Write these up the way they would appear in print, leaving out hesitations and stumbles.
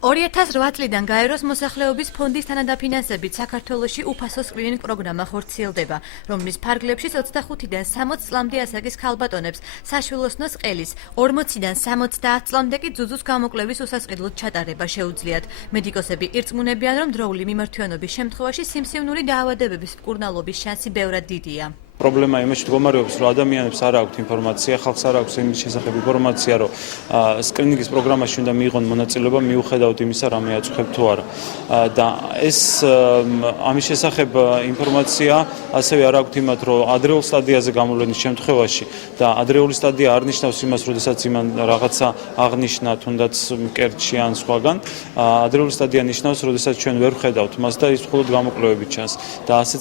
2008 წლიდან გაეროს მოსახლეობის ფონდის თანადაფინანსებით საქართველოში უფასო სკრინინგ პროგრამა ხორციელდება, რომლის ფარგლებში 25-დან 60 წლამდე ასაკის ქალბატონებს საშვილოსნოს ყელის, 40-დან 70 წლამდე კი ძუძუს გამოკვლევის უსასყიდლოდ ჩატარება შეუძლიათ. მედიკოსები ირწმუნებიან, რომ დროული მიმართვიანობის შემთხვევაში სიმსივნური დაავადებების მკურნალობის შანსი ბევრად დიდია. პრობლემა იმაში მდგომარეობს, რომ ადამიანებს არ აქვთ ინფორმაცია, ხალხს არ აქვს იმის შესახებ ინფორმაცია, რომ სკრინინგის პროგრამაში უნდა მიიღონ მონაწილეობა მიუხედავად იმისა, რამე აწუხებთ თუ არა. და ეს ამის შესახებ ინფორმაცია ასევე არ აქვთ იმათ, რომ ადრეულ სტადიაზე გამოვლენის შემთხვევაში და ადრეული სტადია არ ნიშნავს იმას, როდესაც იმან რაღაცა აღნიშნა, თუნდაც მკერდში ან სხვაგან. ადრეული სტადია ნიშნავს, როდესაც ჩვენ ვერ ვხედავთ მას და ის მხოლოდ გამოკვლევებით ჩანს. და ასეთ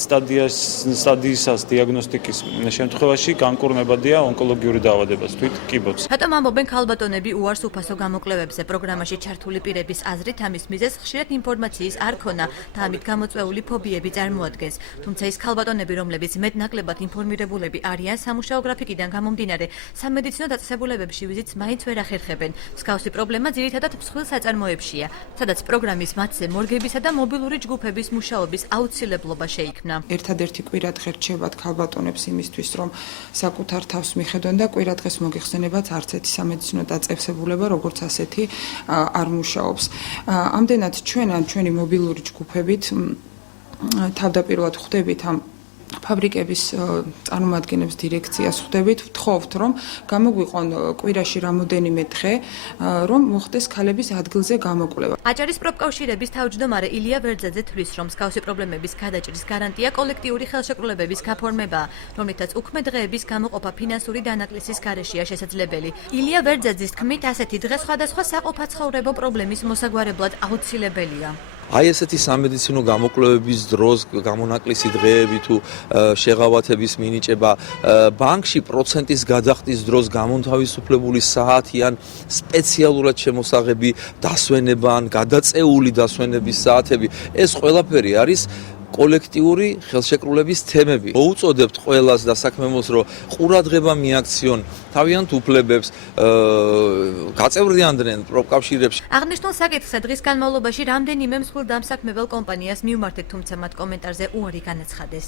სტადიისას დიაგნოსტიკის შემთხვევაში განკურნებადია ონკოლოგიური დაავადება, თვით კიბოც. რატომ ამბობენ ქალბატონები უარს უფასო გამოკვლევებზე? პროგრამაში ჩართული პირების აზრით ამის მიზეზს ხშირად ინფორმაციის არ ქონა და ამით გამოწვეული ფობიები წარმოადგენს. თუმცა ის ქალბატონები, რომლებიც მეტნაკლებად ინფორმირებულები არიან სამუშაო გრაფიკიდან გამომდინარე, სამედიცინო დაწესებულებებში ვიზიტს მაინც ვერ ახერხებენ. მსგავსი პრობლემა ძირითადად მსხვილ საწარმოებშია, სადაც პროგრამის მათზე მორგებისა და მობილური ჯგუფების მუშაობის აუცილებლობა შეიქმნა. ერთადერთი კვირადღე რჩებათ ქალბატონებს იმისთვის, რომ საკუთარ თავს მიხედონ და კვირადღეს მოგეხსენებათ არც ერთი სამედიცინო დაწესებულება, როგორც ასეთი არ მუშაობს. ამდენად ჩვენ ან ჩვენი მობილური ჯგუფებით თავდაპირველად ხვდებით ამ ფაბრიკების წარმომადგენლებს დირექციას ხვდებით, ვთხოვთ, რომ გამოგვიყონ კვირაში რამოდენიმე დღე, რომ მოხდეს ქალების ადგილზე გამოკვლევა. აჭარის პროფკავშირების თავმჯდომარე ილია ვერძაძე თვლის, რომ მსგავსი პრობლემების გადაჭრის გარანტია კოლექტიური ხელშეკრულებების გაფორმებაა, რომლითაც უქმე დღეების გამოყოფა ფინანსური დანაკლისის გარეშეა შესაძლებელი. ილია ვერძაძის თქმით, ასეთი დღე სხვადასხვა საყოფაცხოვრებო პრობლემის მოსაგვარებლად აუცილებელია. აი ესეთი სამედიცინო გამოკვლევების დროს გამონაკლისი დღეები თუ შეღავათების მინიჭება, ბანკში პროცენტის გადახდის დროს გამონთავისუფლებული საათი ან სპეციალურად შემოსაღები დასვენება ან გადაწეული დასვენების საათები, ეს ყველაფერი არის კოლექტიური ხელშეკრულების თემები. მოუწოდებთ ყველას და საქმემოს, რომ ყურადღება მიაქციონ თავიანთ უფლებებს, გაწევრიანდნენ პროფკავშირებში. აღნიშნულ საკითხზე დღის განმავლობაში რამდენიმე მსხვილ დამსაქმებელ კომპანიას მივმართეთ, თუმცა მათ კომენტარზე უარი განაცხადეს.